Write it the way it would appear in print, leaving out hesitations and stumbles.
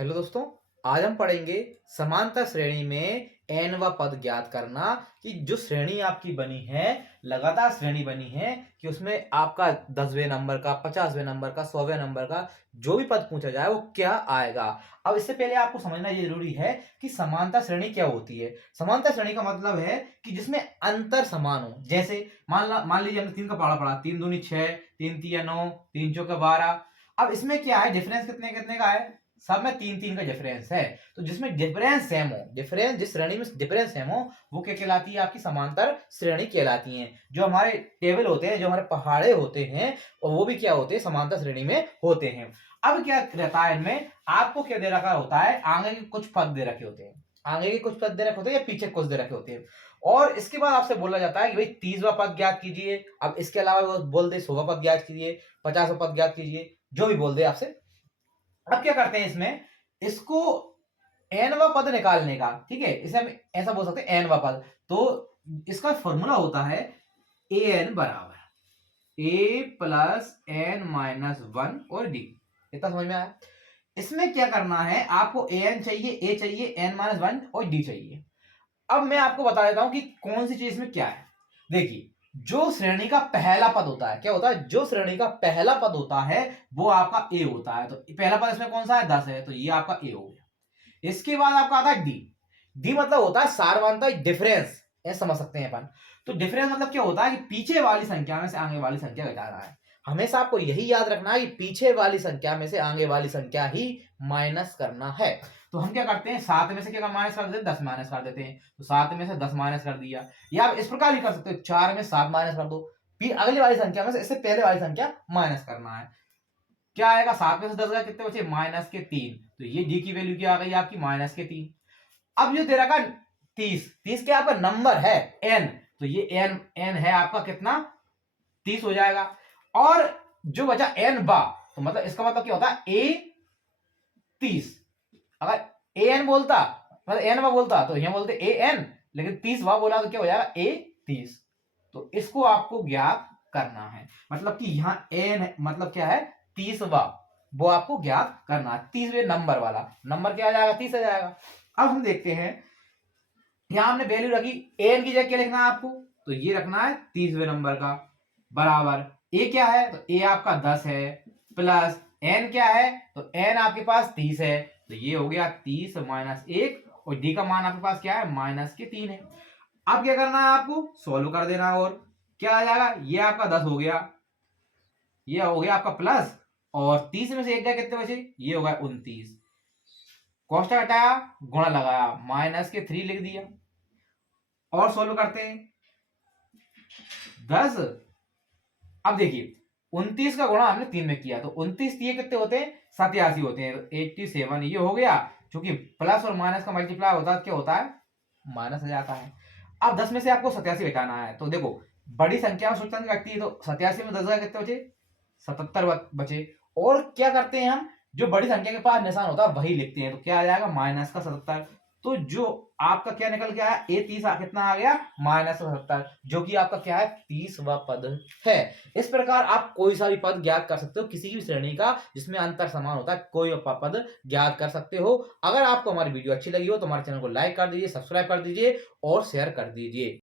Hello दोस्तों, आज हम पढ़ेंगे समांतर श्रेणी में n वा पद ज्ञात करना कि जो श्रेणी आपकी बनी है, लगातार श्रेणी बनी है कि उसमें आपका 10वें नंबर का, 50वें नंबर का, 100वें नंबर का जो भी पद पूछा जाए वो क्या आएगा। अब इससे पहले आपको समझना ये जरूरी है कि समांतर श्रेणी क्या होती है। समांतर श्रेणी का मतलब है कि जिसमें अंतर समान हो। जैसे मान लीजिए हमने 3 का पहाड़ा पढ़ा, 3 दूनी 6, 3 तिया 9, 3 चौके 12। अब इसमें क्या है, डिफरेंस कितने कितने का है, सब में 3-3 का डिफरेंस है। तो जिसमें डिफरेंस सेम हो, डिफरेंस जिस श्रेणी में डिफरेंस सेम हो वो क्या कहलाती है, आपकी समांतर श्रेणी कहलाती है। जो हमारे टेबल होते हैं, जो हमारे पहाड़े होते हैं, और वो भी क्या होते हैं, समांतर श्रेणी में होते हैं। अब क्या रहता है इनमें, आपको क्या दे रखा होता है, आगे के कुछ पद दे रखे होते हैं, आगे के कुछ पद दे रखे होते हैं या पीछे कुछ दे रखे होते हैं। और इसके बाद आपसे बोला जाता है कि भाई 30वां पद ज्ञात कीजिए। अब इसके अलावा वो बोल दे 100वां पद ज्ञात कीजिए, 50वां पद ज्ञात कीजिए, जो भी बोल दे आपसे। अब क्या करते हैं इसमें, इसको एनवा पद निकालने का, ठीक है, इसे हम ऐसा बोल सकते हैं एनवा पद। तो इसका फॉर्मूला होता है ए एन बराबर ए प्लस एन माइनस वन और डी। इतना समझ में आया। इसमें क्या करना है, आपको ए एन चाहिए, ए चाहिए, एन माइनस वन और डी चाहिए। अब मैं आपको बता देता हूं कि कौन सी चीज में क्या है। देखिए, जो श्रेणी का पहला पद होता है, क्या होता है, जो श्रेणी का पहला पद होता है वो आपका ए होता है। तो पहला पद इसमें कौन सा है, 10 है, तो ये आपका ए हो गया। इसके बाद आपका आता है डी। डी मतलब होता है सारवांता, डिफरेंस, ऐसा समझ सकते हैं अपन। तो डिफरेंस मतलब क्या होता है कि पीछे वाली संख्या में से आगे वाली संख्या घटाना है। हमेशा आपको यही याद रखना है कि पीछे वाली संख्या में से आगे वाली संख्या ही माइनस करना है। तो हम क्या करते हैं, 7 में से क्या माइनस कर देते हैं, 10 माइनस कर देते हैं। तो 7 में से 10 माइनस कर दिया। या आप इस प्रकार भी कर सकते हो, 4 में 7 माइनस कर दो, फिर अगली वाली संख्या में से इससे पहले वाली संख्या माइनस करना है। क्या आएगा, 7 में से 10 गया, कितने बचे, माइनस के 3। तो ये डी की वैल्यू क्या आ गई आपकी, माइनस के 3। अब जो दे रखा 30, 30 क्या आपका नंबर है एन, तो ये एन एन है आपका कितना, 30 हो जाएगा। और जो बचा एन बा, तो मतलब इसका मतलब क्या होता है, ए 30। अगर ए एन बोलता, मतलब एन बा बोलता, तो यहां बोलते ए एन, लेकिन 30 बा बोला तो क्या हो जाएगा, ए 30। तो इसको आपको ज्ञात करना है। मतलब कि यहां एन मतलब क्या है, 30वां, वो आपको ज्ञात करना है। 30वें नंबर वाला नंबर क्या आ जाएगा, 30 आ जाएगा। अब हम देखते हैं, यहां हमने वैल्यू रखी, एन की जगह क्या लिखना है आपको, तो ये रखना है 30वें नंबर का, बराबर ए क्या है, तो ए आपका 10 है, प्लस एन क्या है, तो एन आपके पास 30 है। तो ये हो गया 30 माइनस 1, और डी का मान आपके पास क्या है, माइनस के 3 है। अब क्या करना है, आपको सोल्व कर देना, और क्या आ जाएगा, ये आपका 10 हो गया, ये हो गया आपका प्लस, और 30 में से एक गया, कितने बचे, ये हो गया 29। कोष्टक हटाया, गुणा लगाया, माइनस के 3 लिख दिया। और सोल्व करते हैं, 10। अब देखिए, 29 का गुणा हमने 3 में किया, तो 29 ये कितने होते हैं, 87 होते हैं। तो 87 ये हो गया, क्योंकि प्लस और माइनस का मल्टीप्लाई होता है, क्या होता है, माइनस हो जाता है। अब 10 में से आपको 87 घटाना है। तो देखो, बड़ी संख्या में सूचकांक घटती है, तो 87 में 10 कितने बचे, 77 बचे। और क्या करते हैं हम, जो बड़ी संख्या के पास निशान होता है वही लिखते हैं। तो क्या आ जाएगा, माइनस का 77। तो जो आपका क्या निकल के आया, ए 30 कितना आ गया, माइनस का 77, जो कि आपका क्या है, 30वां पद है। इस प्रकार आप कोई सा भी पद ज्ञात कर सकते हो, किसी भी श्रेणी का जिसमें अंतर समान होता है, कोई पद ज्ञात कर सकते हो। अगर आपको हमारी वीडियो अच्छी लगी हो तो हमारे चैनल को लाइक कर दीजिए, सब्सक्राइब कर दीजिए और शेयर कर दीजिए।